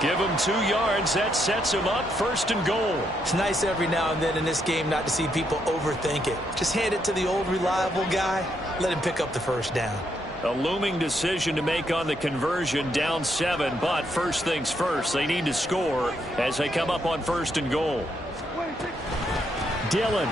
Give him 2 yards. That sets him up 1st and goal. It's nice every now and then in this game not to see people overthink it. Just hand it to the old reliable guy. Let him pick up the 1st down. A looming decision to make on the conversion, down 7. But first things first, they need to score as they come up on 1st and goal. Dillon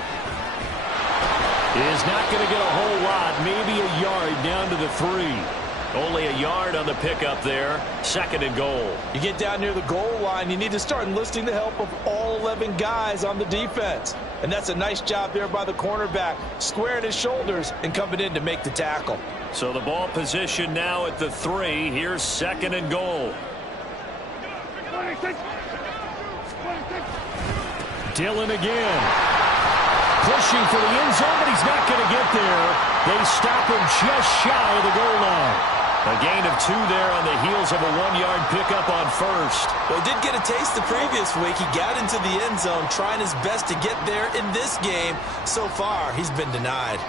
is not going to get a whole lot, maybe a yard down to the 3. Only a yard on the pickup there. 2nd and goal. You get down near the goal line, you need to start enlisting the help of all 11 guys on the defense. And that's a nice job there by the cornerback, squaring his shoulders and coming in to make the tackle. So the ball position now at the 3. Here's 2nd and goal. Dillon again. Pushing for the end zone, but he's not going to get there. They stop him just shy of the goal line. A gain of 2 there on the heels of a 1-yard pickup on 1st. Well, he did get a taste the previous week. He got into the end zone, trying his best to get there in this game. So far, he's been denied.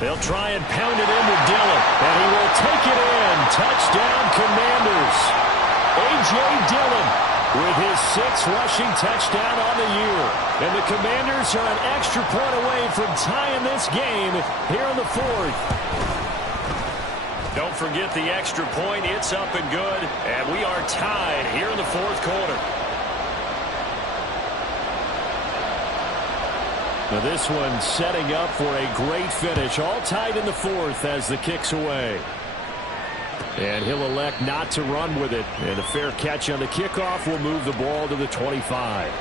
They'll try and pound it in with Dillon, and he will take it in. Touchdown, Commanders. A.J. Dillon with his 6th rushing touchdown on the year. And the Commanders are an extra point away from tying this game here in the 4th. Don't forget the extra point. It's up and good, and we are tied here in the 4th quarter. Now this one setting up for a great finish. All tied in the 4th as the kick's away. And he'll elect not to run with it. And a fair catch on the kickoff will move the ball to the 25.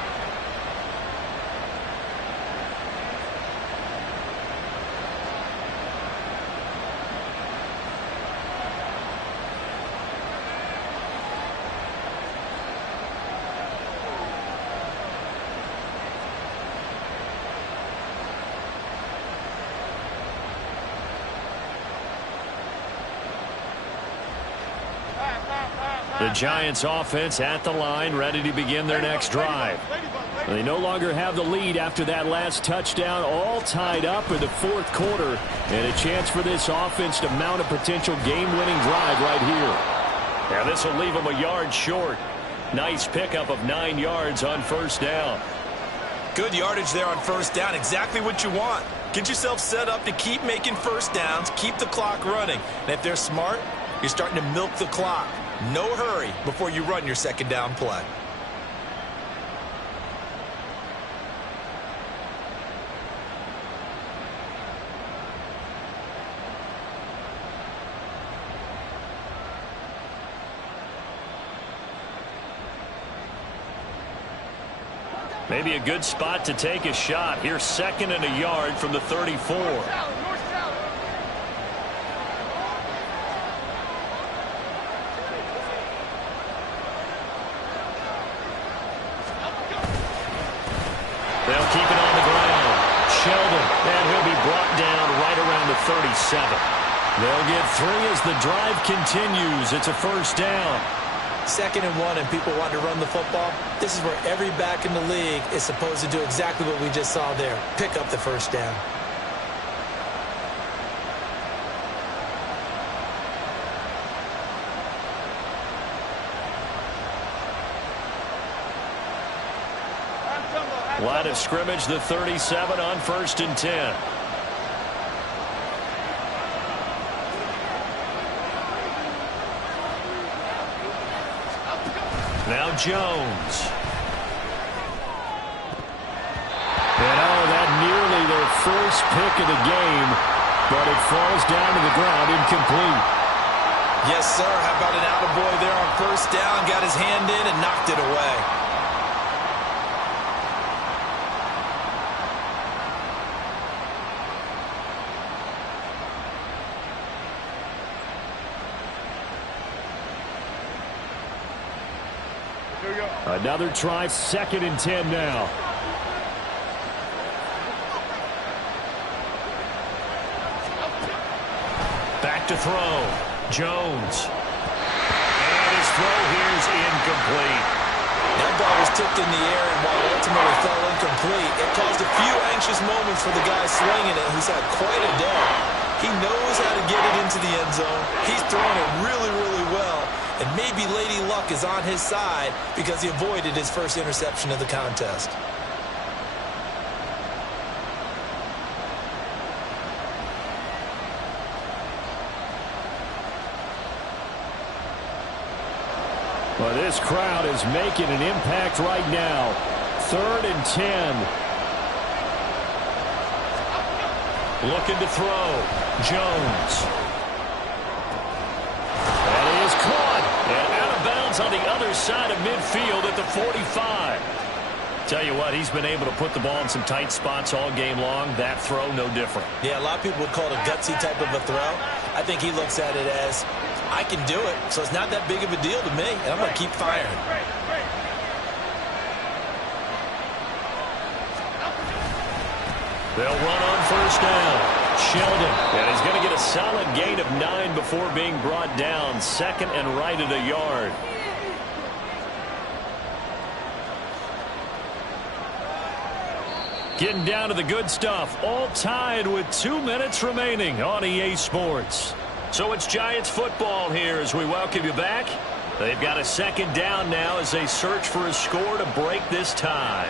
The Giants offense at the line, ready to begin their next drive. They no longer have the lead after that last touchdown, all tied up in the 4th quarter, and a chance for this offense to mount a potential game-winning drive right here. Now this will leave them a yard short. Nice pickup of 9 yards on 1st down. Good yardage there on 1st down, exactly what you want. Get yourself set up to keep making 1st downs, keep the clock running. And if they're smart, you're starting to milk the clock. No hurry before you run your 2nd down play. Maybe a good spot to take a shot. Here's 2nd and a yard from the 34. They'll keep it on the ground. Sheldon, and he'll be brought down right around the 37. They'll get 3 as the drive continues. It's a 1st down. 2nd and 1, and people want to run the football. This is where every back in the league is supposed to do exactly what we just saw there. Pick up the 1st down. Line of scrimmage, the 37 on 1st and 10. Now Jones. And that nearly their first pick of the game, but it falls down to the ground incomplete. Yes, sir. How about an attaboy there on 1st down? Got his hand in and knocked it away. Another try, 2nd and 10 now. Back to throw. Jones. And his throw here is incomplete. tipped in the air, and while it ultimately fell incomplete, it caused a few anxious moments for the guy swinging it, who's had quite a day. He knows how to get it into the end zone. He's throwing it really, really well. And maybe Lady Luck is on his side because he avoided his first interception of the contest. Well, this crowd is making an impact right now. 3rd and 10. Looking to throw. Jones. That is caught. And out of bounds on the other side of midfield at the 45. Tell you what, he's been able to put the ball in some tight spots all game long. That throw, no different. Yeah, a lot of people would call it a gutsy type of a throw. I think he looks at it as, I can do it, so it's not that big of a deal to me, and I'm going to keep firing. They'll run on first down. Sheldon. And he's going to get a solid gain of 9 before being brought down. 2nd and right at a yard. Getting down to the good stuff. All tied with 2 minutes remaining on EA Sports. So it's Giants football here as we welcome you back. They've got a 2nd down now as they search for a score to break this tie.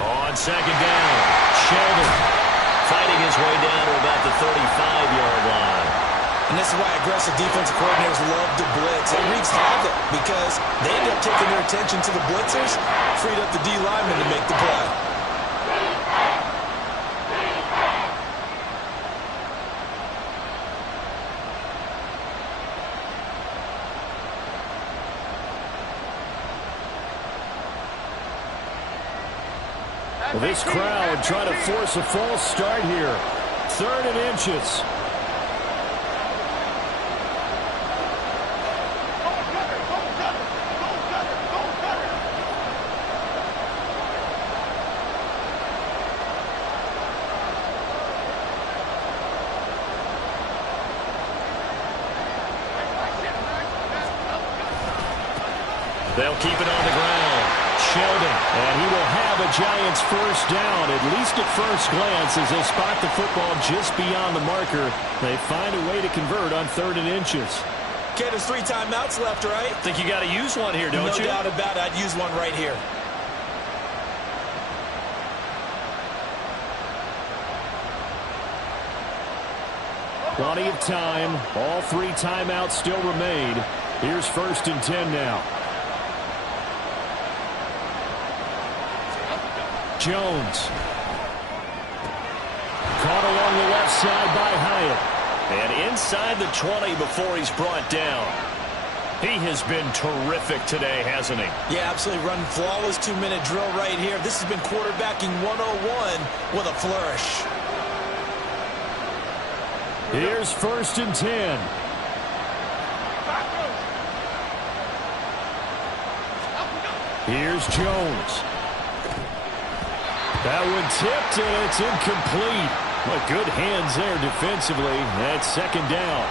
On 2nd down, Sheldon fighting his way down to about the 35-yard line. And this is why aggressive defensive coordinators love to blitz. It wreaks havoc because they end up taking their attention to the blitzers, freed up the D lineman to make the play. Well, this crowd trying to force a false start here. 3rd and inches. They'll keep it on the ground. Sheldon. And he will have a Giants first down, at least at first glance, as they spot the football just beyond the marker. They find a way to convert on 3rd and inches. Okay, there's 3 timeouts left, right? Think you got to use one here, don't you? No doubt about it. I'd use one right here. Plenty of time. All 3 timeouts still remain. Here's 1st and 10 now. Jones. Caught along the left side by Hyatt. And inside the 20 before he's brought down. He has been terrific today, hasn't he? Yeah, absolutely. Running flawless 2-minute drill right here. This has been quarterbacking 101 with a flourish. Here's 1st and 10. Here's Jones. That one tipped, and it's incomplete. But good hands there defensively. That's 2nd down.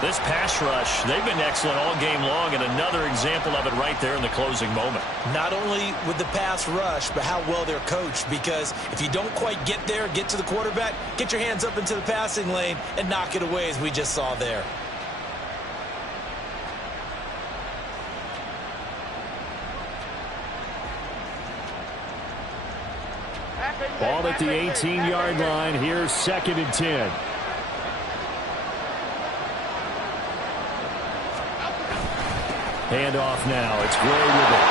This pass rush, they've been excellent all game long, and another example of it right there in the closing moment. Not only with the pass rush, but how well they're coached, because if you don't quite get there, get to the quarterback, get your hands up into the passing lane and knock it away, as we just saw there. Ball at the 18-yard line. Here's 2nd and 10. Handoff now. It's Gray with it.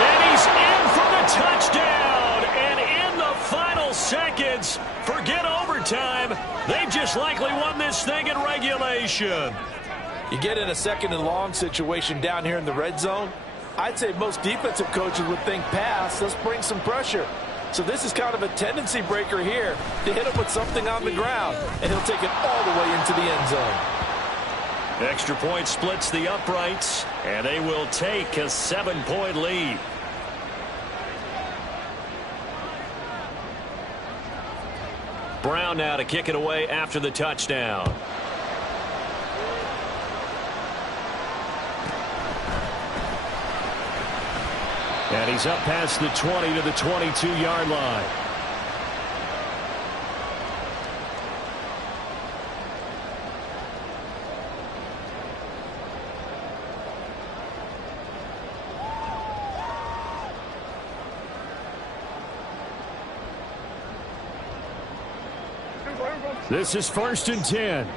And he's in for the touchdown. And in the final seconds, forget overtime. They've just likely won this thing in regulation. You get in a 2nd and long situation down here in the red zone. I'd say most defensive coaches would think pass. Let's bring some pressure. So this is kind of a tendency breaker here to hit him with something on the ground, and he'll take it all the way into the end zone. Extra point splits the uprights, and they will take a 7-point lead. Brown now to kick it away after the touchdown. And he's up past the 20 to the 22-yard line. This is 1st and 10.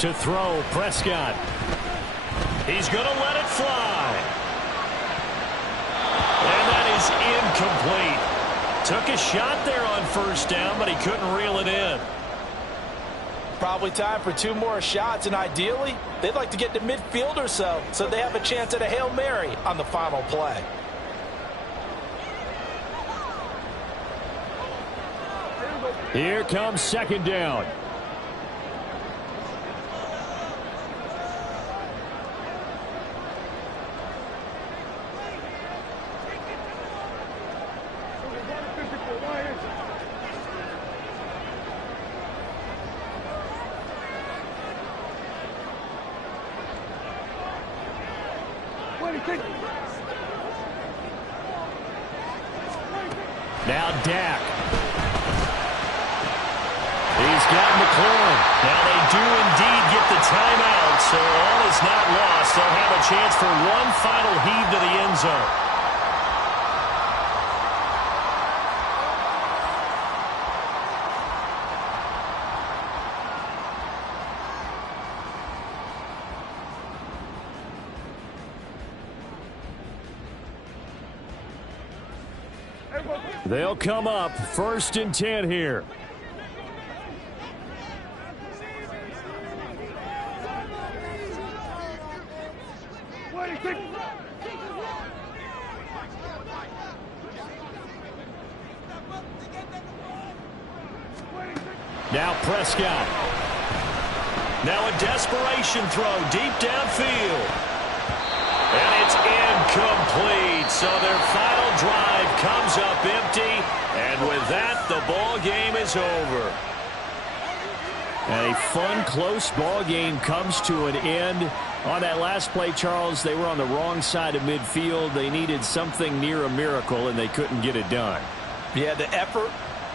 To throw, Prescott. He's going to let it fly. And that is incomplete. Took a shot there on 1st down, but he couldn't reel it in. Probably time for 2 more shots, and ideally, they'd like to get to midfield or so they have a chance at a Hail Mary on the final play. Here comes 2nd down. Now Dak. He's got McLaurin. Now they do indeed get the timeout, so all is not lost. They'll have a chance for one final heave to the end zone. They'll come up 1st and 10 here. Now Prescott. Now a desperation throw deep downfield. And it's incomplete. So their final drive comes up empty. And with that, the ball game is over. And a fun, close ball game comes to an end. On that last play, Charles, they were on the wrong side of midfield. They needed something near a miracle, and they couldn't get it done. Yeah, the effort,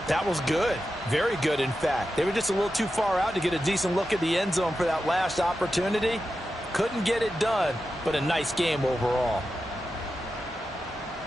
that was good. Very good, in fact. They were just a little too far out to get a decent look at the end zone for that last opportunity. Couldn't get it done, but a nice game overall.